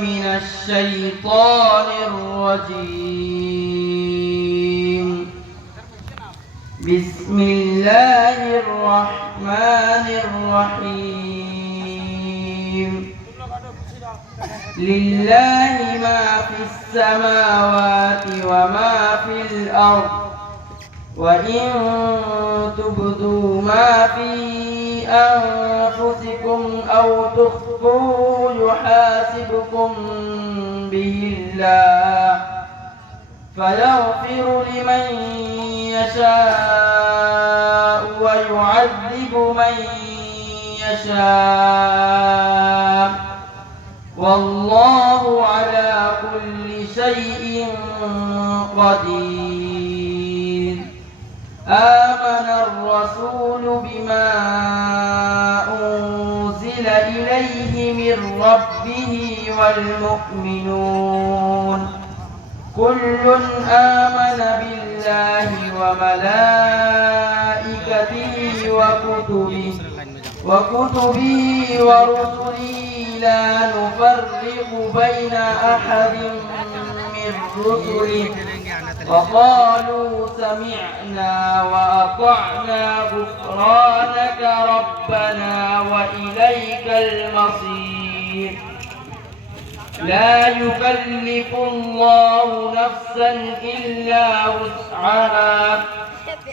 من الشيطان الرجيم. بسم الله الرحمن الرحيم. لله ما في السماوات وما في الأرض وإن تبدوا ما في أنفسكم أو تخفوه يحاسبكم به الله فيغفر لمن يشاء ويعذب من يشاء والله على كل شيء قدير. آمن الرسول بما أنزل إليه من ربه والمؤمنون كل آمن بالله وملائكته وكتبه ورسله لا نفرق بين أحد من رسله وقالوا سمعنا وأطعنا غفرانك ربنا وإليك المصير. لا يكلف الله نفسا إلا وسعها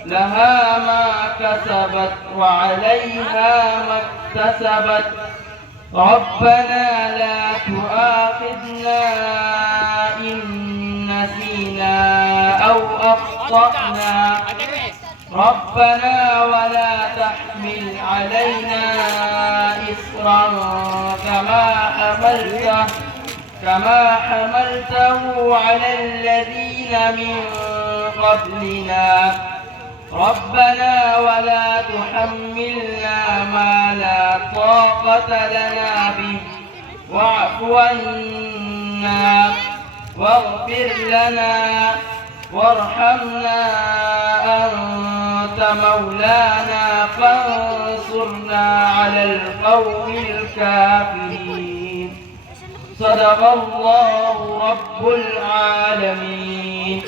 لها ما كسبت وعليها ما اكتسبت ربنا لا تؤاخذنا إن نسينا أو أخطأنا ربنا ولا تحمل علينا إصرا كما حملته على الذين من قبلنا ربنا ولا تحملنا ما لا طاقة لنا به واعف عنا واغفر لنا وارحمنا أنت مولانا فانصرنا على القوم الكافرين. صدق الله رب العالمين.